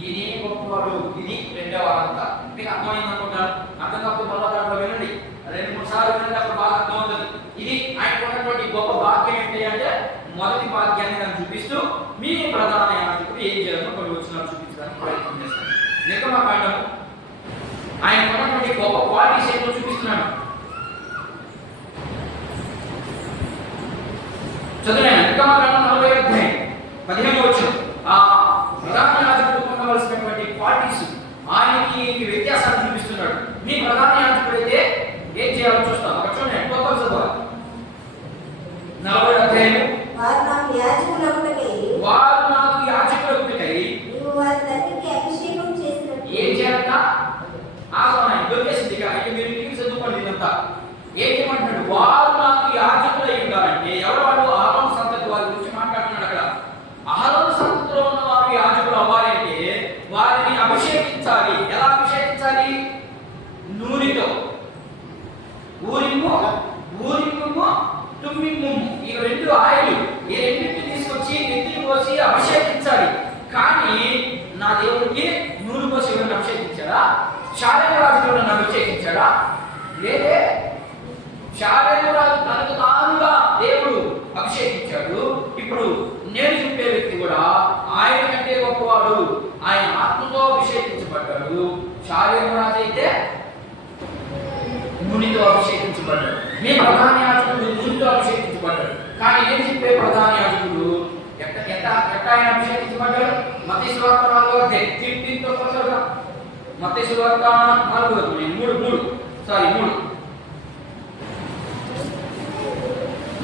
ఈయనే గొప్పవాడు. ఇది రెండవ అర్హత. మీకు అర్థమైంది అనుకుంటారు. అర్థం కాకపోతే మళ్ళా దాంట్లో వినండి, 2-3 సార్లు వినండి, అప్పుడు బాగా అర్థం అవుతుంది. ఇది ఆయన ఉన్నటువంటి గొప్ప భాగ్యం ఏంటి అంటే, మొదటి భాగ్యాన్ని నేను చూపిస్తూ మీ ప్రధాన యాజకుడు ఏం చేయాలో కొన్ని వచనాలు చూపించడానికి ప్రయత్నం చేస్తాను. నిర్గమకాండము ఆయన ఉన్నటువంటి గొప్ప క్వాలిటీస్ ఏంటో చూపిస్తున్నాను. చదువులేను. నిర్గమకాండం 40వ అధ్యాయం 15వ వచనం. ఆ ప్రధాన యాజకుడు పొందవలసినటువంటి క్వాలిటీస్, ఆయనకి వ్యత్యాసాన్ని చూపిస్తున్నాడు. మీ ప్రధాన యాజకుడు అయితే ఏం చేయాలో చూస్తాం. అక్కడ చూడండి, గొప్ప చదవాలి. 40వ అధ్యాయం. వారు నాకు యాజకులగుటకై నీవు వారి తండ్రికి అభిషేకం చేసినట్టు ఏం చేయాలంట? ఆగమని దొరికేసింది. ఇక మీరు ఇంటికి చదువుకోండి. ఇదంతా ఏం చేయమంటున్నాడు? వారు నాకు యాజకులై ఉండాలంటే ఎవరు? వాళ్ళు అహరోను సంతతి వారి గురించి మాట్లాడుతున్నాడు. అక్కడ అహరోను సంతతిలో ఉన్న వారు యాజకులు అవ్వాలంటే వారిని అభిషేకించాలి. ఎలా అభిషేకించాలి? నూనెతో. ఊరిము తుమ్మిము, ఈ రెండు ఆయిల్, ఈ రెండింటిని పంపించి నెత్తిని పోసి అభిషేకించాలి. కానీ నా దేవుడికి నూనె పోసి ఎవరిని అభిషేకించాడా? షాలేము రాజు ఎవరిని అభిషేకించాడా? లేదే. షాలేము రాజు తనకు తానుగా దేవుడు అభిషేకించాడు. ఇప్పుడు నేను చెప్పే వ్యక్తి కూడా ఆయన కంటే గొప్పవాడు. ఆయన ఆత్మతో అభిషేకించబడ్డాడు. షాలేము రాజు అయితే నూనెతో అభిషేకించబడ్డాడు. మీ ప్రధాన యాజకుడు నూనెతో అభిషేకించబడ్డాడు. కానీ నేను చెప్పే ప్రధాన యాజకుడు ఎట్ట ఆయన అభిషేకించబడ్డాడు? మత్తయి సువార్త 4వ అధ్యాయం 15తో చదువుదాం. మత్తయి సువార్త 4వ అధ్యాయం 3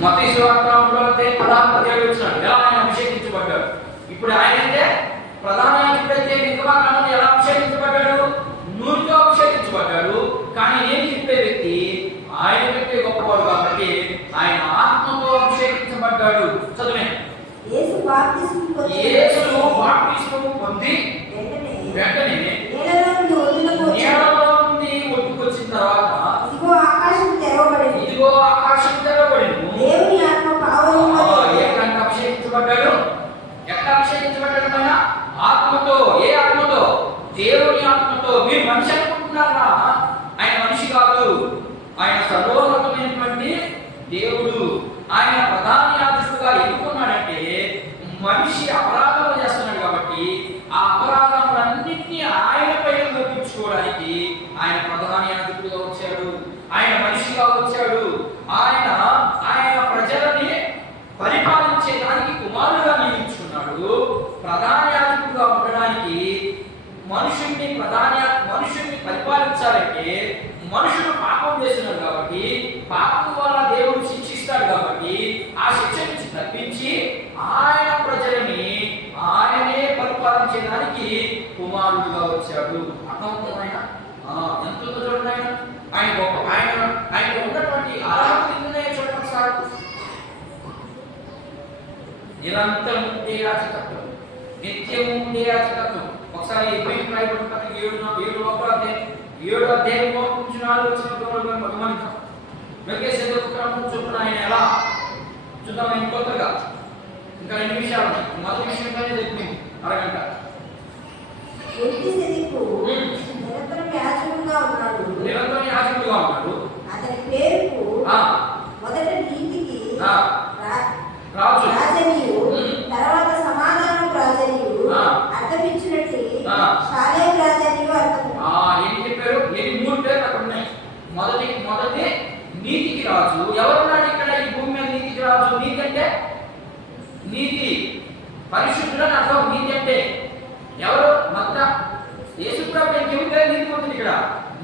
మత్తయి సువార్త 3వ అధ్యాయం 16 వచ్చినాడు. ఎలా ఆయన అభిషేకించబడ్డాడు? ఇప్పుడు ఆయన అయితే ప్రధాన యాజకుడైతే నిర్గమకాండంలో ఎలా అభిషేకించబడ్డాడు? నూనెతో అభిషేకించబడ్డాడు. కానీ నేను చెప్పే వ్యక్తి ఆయన కంటే గొప్పవాడు కాబట్టి ఆయన ఆత్మతో అభిషేకించబడ్డాడు. చదువు. యేసు బాప్తిస్మము పొంది వెంటనే నేలలో నుండి ఒడ్డుకొచ్చిన తర్వాత ఇదిగో ఆకాశం తెరవబడింది. ఎక్కడ అభిషేకించబడ్డాడు? ఎక్కడ అభిషేకించబడ్డాడు? ఆయన ఆత్మతో. ఏ ఆత్మతో? దేవుని ఆత్మతో. మీరు మనిషి అనుకుంటున్నారా? ఆయన మనిషి కాదు. ఆయన సర్వోన్నతమైనటువంటి దేవుడు. ఆయన ప్రధాన యాజకుడుగా ఎన్నుకున్నాడంటే మనిషి అపరాధం చేస్తున్నాడు కాబట్టి ఆ అపరాధములన్నింటినీ ఆయనపై చూపించుకోవడానికి ఆయన ప్రధాన యాజకుడుగా వచ్చాడు. ఆయన మనిషిగా వచ్చాడు. ఆయన ప్రజలని పరిపాలించేదానికి కుమారుడుగా నియమించుకున్నాడు. ప్రధాన యాజకుడుగా ఉండడానికి మనుషుల్ని పరిపాలించాలంటే మనుషులు పాపం చేస్తున్నారు కాబట్టి పాపం వల్ల దేవుడు శిక్షిస్తాడు కాబట్టి ఆ శిక్ష నుంచి తప్పించి ఆయన ప్రజలని ఆయనే పరిపాలించడానికి కుమారుడుగా వచ్చాడు. అర్థమవుతుంది? ఎంత చూడండి. ఆయన గొప్ప. ఆయన ఉన్నటువంటి అర్హతలు ఎన్నున్నాయో చూడండి ఒకసారి. నిరంతరం ఉండే యాజకత్వం, నిత్యము ఉండే యాజకత్వం. ఒకసారి 7వ అధ్యాయం 3-4 వచ్చిన గమనిద్దాం. మెల్కీసెదెకు క్రమం చొప్పున ఆయన ఎలా చూద్దాం. ఇంకొకగా ఇంకా 2 నిమిషాలు ఉన్నాయి. మొదటి విషయంగానే చెప్పింది అరగంట. నిరంతరం యాజకుడుగా ఉన్నాడు. అతని పేరుకు మొదట నీతికి రాజనీయు, తర్వాత సమాధానం రాజనీయు అర్థమిచ్చినట్టు షాలేము రాజనీయు అర్థం. ఏం చెప్పారు? 3 పేర్లు అక్కడ ఉన్నాయి. మొదటి నీతికి రాజు. ఎవరున్నాడు ఇక్కడ ఈ భూమి మీద నీతికి రాజు? నీతి అంటే నీతి, పరిశుద్ధులని అర్థం. నీతి అంటే ఎవరు? యేసుప్రభు చెబితే నీతి పోతుంది. ఇక్కడ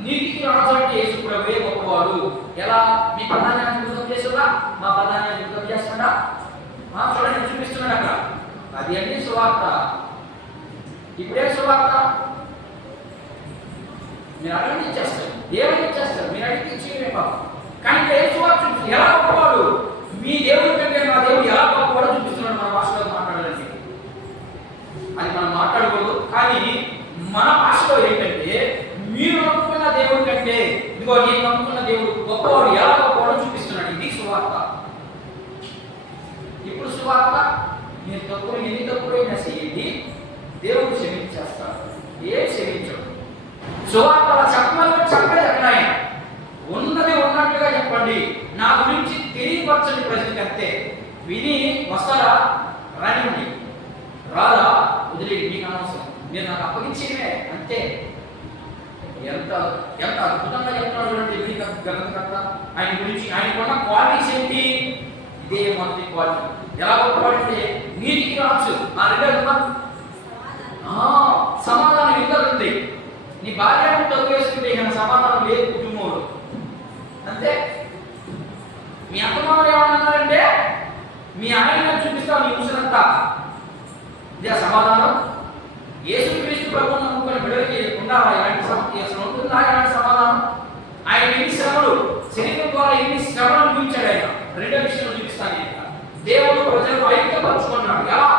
నీతికి రాజు అంటే యేసుప్రభువే గొప్పవాడు. ఎలా? మీ ప్రధాన యాజకుడు చేస్తున్నా? మా ప్రధాన యాజకుడు చేస్తున్నా? చూడండి, చూపిస్తున్నాడు అక్కడ. అది అన్ని సువార్త. ఇప్పుడే సువార్త. మీరు అడిగి ఇచ్చేస్తారు. ఏమని ఇచ్చేస్తారు? మీరు అడిగి ఇచ్చేయమే పాపం. కానీ ఇక్కడ ఏ సువార్త చూపిస్తుంది? ఎలా గొప్పవాడు? మీ దేవుడి కంటే మా దేవుడు ఎలా గొప్పవాడో చూపిస్తున్నాడు. మన భాషలో మాట్లాడాలండి, అది మనం మాట్లాడకూడదు. కానీ మన భాషలో ఏంటంటే మీరు నమ్ముకున్న దేవుడి కంటే ఇదిగో నేను నమ్ముకున్న దేవుడు గొప్పవాడు, ఎలా గొప్పవాడో చూపిస్తున్నాడు. ఇది సువార్త. ఇప్పుడు సువార్త మీరు ఎన్ని తప్పులైనా చేయండి, దేవుడు క్షమించేస్తాడు. ఏం క్షమించడు. సువార్తల చెప్పలేదు అక్కడ. ఆయన ఉన్నది ఉన్నట్టుగా చెప్పండి. నా గురించి తెలియపరచండి ప్రజలకి, అంతే. విని వస్తారా? రానివ్వండి. రాదా? వదిలేయండి, మీకు అనవసరం. మీరు నాకు అప్పగించేమే, అంతే. ఎంత అద్భుతంగా చెప్తున్నాడు చూడండి గ్రంథకర్త. ఆయన గురించి ఆయనకున్న క్వాలిటీస్ ఏంటి? ఇదే మొదటి క్వాలిటీ. ఎలా గొప్పవాడంటే నీతికి రావచ్చు. సమాధానం ఇంకా ఉంది. నీ భార్యను తప్పు వేసుకుంటే ఇక సమాధానం లేదు కుటుంబంలో, అంతే. మీ అత్తమామలు ఏమన్నారంటే మీ ఆయన చూపిస్తావు నీ ముసలంతా, ఇదే సమాధానం. యేసుక్రీస్తు ప్రభువును నమ్ముకున్న బిడ్డలకి ఉండాలా ఇలాంటి అసలు ఉంటుందా ఇలాంటి సమాధానం? ఆయన ఎన్ని శ్రమలు, శరీరం ద్వారా ఎన్ని శ్రమలు చూపించాడు. ఆయన 2వ విషయం చూపిస్తాను. దేవుడు ప్రజలను ఐక్యపరుచుకున్నాడు. ఎలా?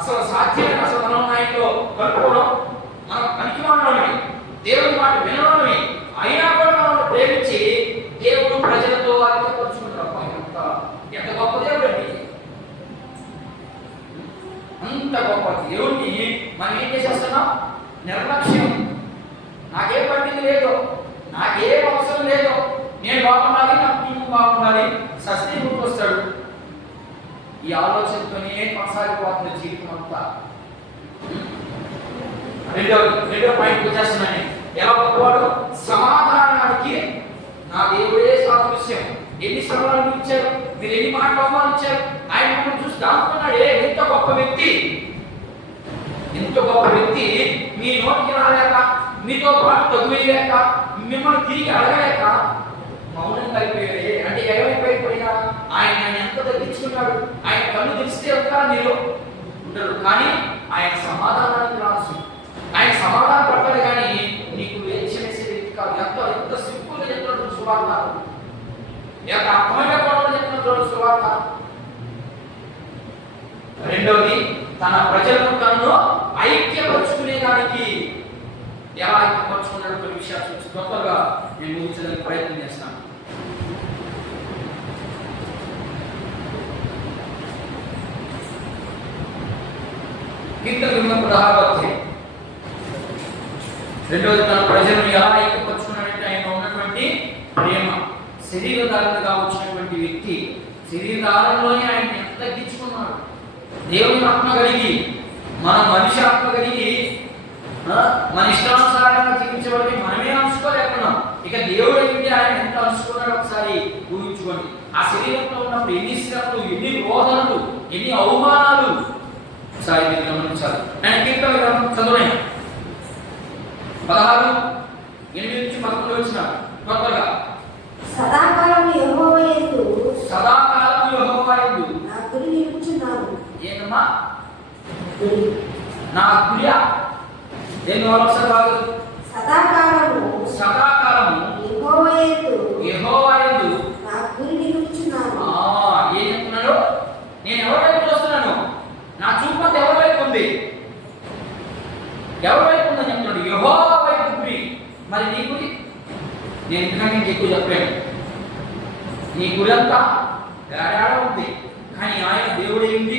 అసలు సాధ్యమైన అసలు మనం ఆయనలో కలుపుకోవడం మనం పనికిమాలోనే, దేవుడి మాట వినడమే. అయినా కూడా మనం ప్రేమించి దేవుడు ప్రజలతో ఐక్యపరుచుకుంటాం. ఎంత గొప్ప దేవుడు అండి. అంత గొప్ప దేవుణ్ణి మనం ఏం చేసేస్తున్నాం? నిర్లక్ష్యం. నాకేం పట్టింది లేదు, నాకేం అవసరం లేదు, నేను బాగుండాలి, నా కుటుంబం బాగుండాలి, సస్తే వస్తాడు. ఈ ఆలోచనతోనే కొనసాగిపోతుంది జీవితం అంతా. రెండో పాయింట్ వచ్చేస్తున్నాను. ఎలా గొప్పవాడు? సమాధానానికి నా దేవుడే సాదృశ్యం. ఎన్ని శ్రమలను ఇచ్చారు, మీరు ఎన్ని మాటలు అవమానించారు, ఆయన మిమ్మల్ని చూసి దాచుకున్నాడే. ఎంత గొప్ప వ్యక్తి, ఎంత గొప్ప వ్యక్తి. మీ నోటికి రాలేక, మీతో పాటు తగువేయలేక, మిమ్మల్ని తిరిగి అడగలేక మౌనంగా అయిపోయాడే. అంటే ఏమైపోయినా ఆయన ఎంత తగ్గించుకున్నాడు. ఆయన కన్ను తెరిస్తే ఉంటారా మీరు? ఉండరు. కానీ ఆయన సమాధానానికి రాసు, ఆయన సమాధానం పడతాడు. కానీ నీకు వేచి వేసే వ్యక్తి కాదు. ఎంత సింపుల్గా చెప్తున్నాడు సువార్త, ఎంత అర్థమైన పనులు చెప్తున్నాడు సువార్త. రెండవది, తన ప్రజలను తనను ఐక్యపరుచుకునేదానికి ఎలా ఐక్యపరుచుకున్నాడు కొన్ని విషయాలు చూసి గొప్పగా నేను ముగించడానికి ప్రయత్నం చేస్తాను. కీర్తన 16 రెండవది, తన ప్రజలను ఎలా ఐక్యపరుచుకున్నాడంటే ఆయన ఉన్నటువంటి ప్రేమ. శరీరధారణగా వచ్చినటువంటి వ్యక్తి శరీరధారణలోనే ఆయన ఎంత తగ్గించుకున్నాడు. దేవుని ఆత్మ కలిగి, మన మనిషి ఆత్మ కలిగి మన ఇష్టానుసారంగా జీవించబడి మనమే అనుకోలేకున్నాం. ఇక దేవుడు ఏంటి, ఆయన ఎంత అనుకున్నాడు ఒకసారి ఊహించుకోండి. ఆ శరీరంలో ఉన్నప్పుడు ఎన్ని శ్రమలు, ఎన్ని రోదనలు, ఎన్ని అవమానాలు ఒకసారి మీరు గమనించాలి. ఆయన కీర్తన చదువునే 16:8-11 వచ్చిన కొత్తగా సదాకాలం యెహోవా యందు నా గురి నిలుపుచున్నాను. ఏంటమ్మా నా గురియా? దేని వలస కాదు. సదాకాలము యెహోవా యందు నా గురి నిలుపుచున్నాను. ఏం చెప్తున్నాడు? నేను ఎవరి వైపు చూస్తున్నాను? నా చూపు అంతా ఎవరి వైపు ఉంది? ఎవరి వైపు ఉందని చెప్తున్నాడు? యెహోవా వైపు గురి. మరి నీ గురి? నేను ఇంతకంటే ఎక్కువ చెప్పాను. నీ గురి అంతా ఏడాడ ఉంది. కానీ ఆయన దేవుడు ఏంటి,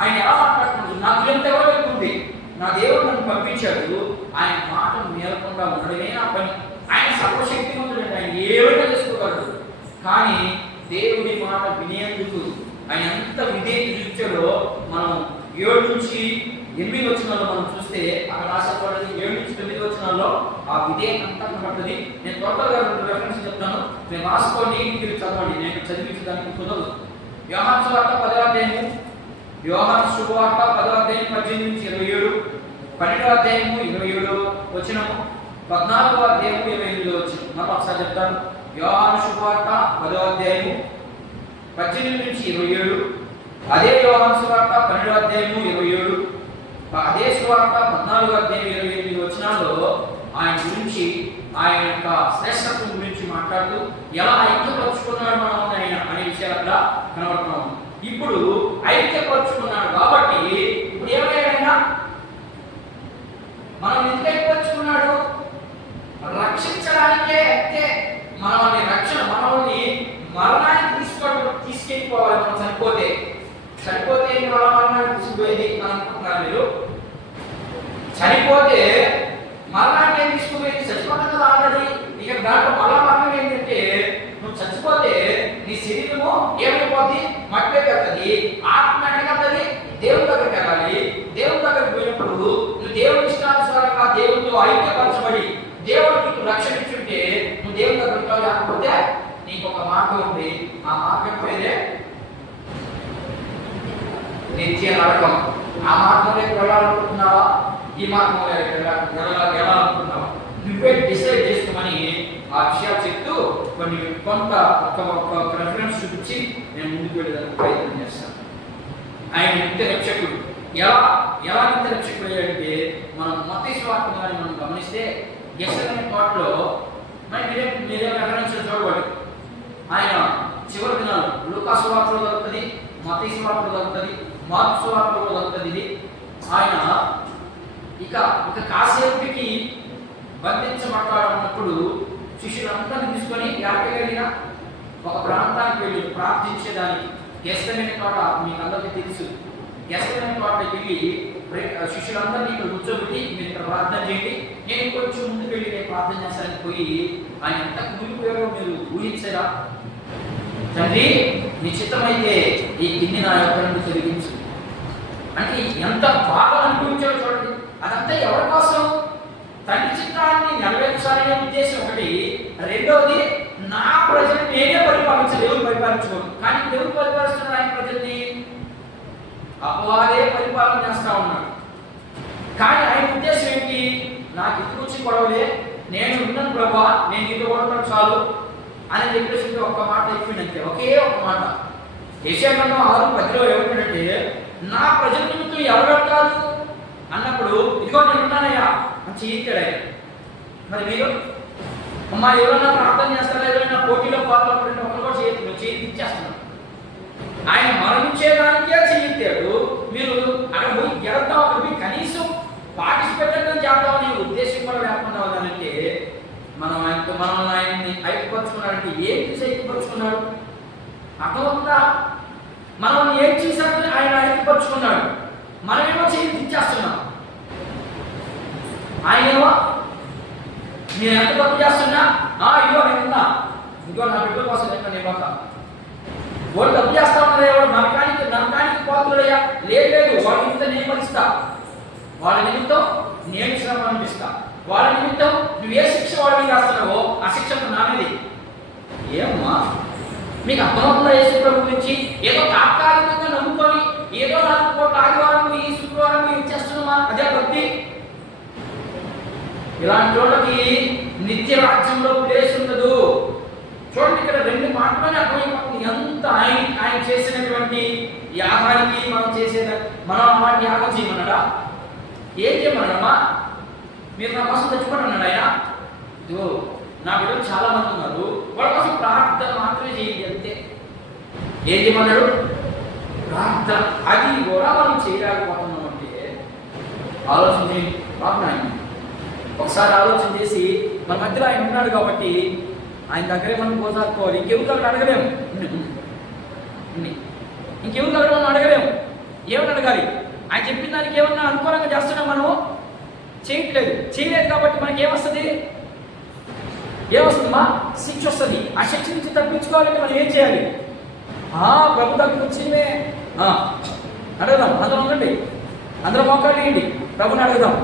ఆయన ఎలా మాట్లాడుతున్నాడు? నా గురి అంతా ఎవరి వైపు ఉంది? నా దేవుడు నన్ను పంపించాడు. ఆయన మాట మేలకుండా ఉండడమే నా పని. ఆయన సర్వశక్తివంతుడు, ఆయన ఏమైనా చేసుకోగలడు. కానీ దేవుడి మాట వినేందుకు ఆయన ఎంత విధేయత చూపించాడో మనం 7-8 వచనాల్లో మనం చూస్తే అక్కడ రాసపడింది. 7-9 వచనాల్లో ఆ విధేయత అంతా కనబడుతుంది. నేను త్వరగా రెఫరెన్స్ చెప్తాను, నేను రాసుకోండి, మీరు చదవండి. నేను చదివించడానికి కుదరదు. యోహాను సువార్త 10వ అధ్యాయము, యోహాను సువార్త 10వ అధ్యాయం 18-27, 12వ అధ్యాయము 27 వచనము, 14వ అధ్యాయము 28 వచనం. మనం ఒకసారి చెప్తాను. యోహాను సువార్త 10వ అధ్యాయము 18-27, అదే యోహాను సువార్త 12వ అధ్యాయము 27, అదే సువార్త 14వ అధ్యాయం 28 వచనాల్లో ఆయన గురించి, ఆయన యొక్క శ్రేష్టత్వం గురించి మాట్లాడుతూ ఎలా ఐక్యపరుచుకున్నాడు మనం ఆయన అనే విషయాలు అక్కడ కనబడుతున్నాం. ఇప్పుడు ఐక్యపరుచుకున్నాడు కాబట్టి ఇప్పుడు ఏమైనా మనం ఎందుకు ఐక్యపరుచుకున్నాడు? రక్షించడానికే. అయితే మనల్ని మనల్ని మరణానికి తీసుకెళ్ళిపోవాలి. మనం చనిపోతే మరణానికి తీసుకుపోయేది అని అనుకుంటున్నారు మీరు? చనిపోతే మరణాన్ని ఏం తీసుకుపోయేది? చచ్చిపోతుంది కదా ఆల్రెడీ. ఇక దాంట్లో మరణం ఏంటంటే, నువ్వు చచ్చిపోతే నీ శరీరము ఏమైపోద్ది? మట్టిలోకి వెళ్తుంది. ఆత్మ ఎక్కడికి? దేవుని దగ్గరికి వెళ్ళాలి. దేవుని దగ్గరికి పోయినప్పుడు నువ్వు దేవుని ఇష్టానుసారంగా దేవునితో ఐక్యపరచబడి దేవుడు నీకు రక్షణ ఇచ్చుంటే నువ్వు దేవుని దగ్గర ఉంటావు. లేకపోతే నీకు ఒక మార్గం ఉంది. ఆ మార్గం పేరే నిత్య నరకం. ఆ మార్గంలోకి వెళ్ళాలనుకుంటున్నావా? ఈ మార్గంలో వెళ్ళాలనుకుంటున్నావా? నువ్వే డిసైడ్ చేసుకోమని ఆ విషయాలు చెప్తూ కొంత రెఫరెన్స్ చూపించి నేను ముందుకు వెళ్ళడానికి ప్రయత్నం చేస్తాను. ఆయన నిత్య రక్షకుడు. ఎలా నిత్య రక్షకుడు అయ్యాడంటే, మనం మత్తయి సువార్త గాని మనం గమనిస్తే గెత్సేమనే తోటలో మీరే రెఫరెన్స్ చూడబడి ఆయన చివరి దినాలు లూకా సువార్తలో దొరుకుతుంది, మత్తయి సువార్తలో దొరుకుతుంది, మార్కు సువార్తలో దొరుకుతుంది. ఇది ఆయన ఇక కాసేపుకి బంధించబడ్డాడన్నప్పుడు శిష్యులందరినీ తీసుకొని ఎక్కడికి వెళ్ళినా ఒక ప్రాంతానికి వెళ్ళి ప్రార్థించేదానికి. గెత్సేమనే తోట మీకు అందరికీ తెలుసు. గెస్టమైన తోటకి వెళ్ళి శిష్యులందరినీ ఇక్కడ కూర్చోబెట్టి మీరు ఇక్కడ ప్రార్థన చేయండి, నేను కొంచెం ముందుకు వెళ్ళి నేను ప్రార్థన చేస్తానని పోయి ఆయన ఎంత కుమిలిపోయారో మీరు ఊహించరా? తండ్రి నీ చిత్తమైతే ఈ గిన్నె నా యొక్క నుండి తొలగించు అంటే ఎంత బాగా అనిపించాడో చూడండి. అదంతా ఎవరి కోసం? తండ్రి చిత్తాన్ని నెరవేర్చాలనే ఉద్దేశం ఒకటి. రెండవది, నా ప్రజలు నేనే పరిపాలించాలి, ఎవరు పరిపాలించకూడదు. కానీ ఎవరు పరిపాలిస్తున్నారు ఆయన ప్రజల్ని? అపవాదే పరిపాలన చేస్తా ఉన్నాడు. కానీ ఆయన ఉద్దేశం ఏంటి? నాకు ఇటు వచ్చి గొడవలే, నేను ఉన్నాను ప్రభా, నేను నీతో గొడవడం చాలు అని చెప్పేసి ఒక్క మాట అయిపోయిందంటే, ఒకే ఒక మాట. యెషయా గ్రంథం 6:10 ఏమంటాడంటే, నా ప్రజల నిమిత్తం ఎవరు అంటారు అన్నప్పుడు ఇదిగో నేను ఉన్నానయ్యా అని చేయించాడు ఆయన. మరి మీరు అమ్మా ఎవరైనా ప్రార్థన చేస్తారా, ఎవరైనా పోటీలో పాల్గొనడం ఒకరు కూడా చేయించేస్తున్నారు. ఆయన మరణించేదానికే చేయించాడు, మీరు అక్కడ పోయి గెలుద్దాం, అక్కడ పోయి కనీసం పార్టిసిపేట్ చేద్దామనే ఉద్దేశం కూడా లేకుండా ఉండాలంటే మనం ఆయన్ని ఐక్యపరుచుకున్నాడంటే ఏం చూసి ఐక్యపరుచుకున్నాడు? అర్థమవుతుందా? మనం ఏం చేశామని ఆయన ఐక్యపరుచుకున్నాడు, మనమేమో చేయించేస్తున్నాం. ఆయనేమో నేను ఎంత తప్పు చేస్తున్నా, ఇదిగో నేను ఉన్నా, ఇంకో నా బిడ్డ కోసం నేను ఇవ్వక వాళ్ళు తప్పు చేస్తా ఉన్నారా? ఎవరు నరకానికి పాత్రుడయ్యా? లేదు, వాళ్ళ నిమిత్తం నేను భరిస్తా, వాళ్ళ నిమిత్తం నేను శ్రమ అనిపిస్తా, వాళ్ళ నిమిత్తం నువ్వు ఏ శిక్ష వాళ్ళ మీద రాస్తున్నావో ఆ శిక్ష నా మీదే. ఏమమ్మా మీకు అర్థమవుతుందా? యేసు ప్రభు గురించి ఏదో తాత్కాలికంగా నమ్ముకొని ఏదో 4 కోట్ల ఆదివారం ఈ శుక్రవారం ఇచ్చేస్తున్నామా? అదే భక్తి. ఇలాంటి వాళ్ళకి నిత్య రాజ్యంలో ప్లేస్ ఉండదు. చూడండి, ఇక్కడ 2 మాటలోనే అర్థమైపోతుంది ఎంత ఆయన చేసినటువంటి యాగానికి మనం అలాంటి యాగం చేయమన్నాడా? ఏం చేయమన్నాడమ్మా? మీరు నా కోసం తెచ్చుకోండి అన్నాడు ఆయన. ఇదిగో నా బిడ్డలు చాలా మంది ఉన్నారు, వాళ్ళ కోసం ప్రార్థన మాత్రమే చేయండి అంతే. ఏం చేయమన్నాడు? ప్రార్థన. అది కూడా మనం చేయలేకపోతున్నాం అంటే ఆలోచన చేయండి. ప్రార్థన ఒకసారి ఆలోచన చేసి మన మధ్యలో ఆయన ఉన్నాడు కాబట్టి ఆయన దగ్గరే మనం కోసాడుకోవాలి. ఇంకెవరు దగ్గర అడగలేము, ఇంకెవరు దగ్గర మనం అడగలేము. ఏమని అడగాలి? ఆయన చెప్పిన దానికి ఏమన్నా అనుకూలంగా చేస్తున్నాం, మనము చేయలేదు కాబట్టి మనకి ఏమొస్తుంది? ఏమొస్తుందమ్మా? శిక్ష వస్తుంది. ఆ శిక్ష నుంచి తప్పించుకోవాలంటే మనం ఏం చేయాలి? ప్రభు దగ్గర వచ్చిందే అడగదాం. అందరం ఉండండి, అందరం మోకాళ్ళు వేయండి, ప్రభుని అడుగుదాం.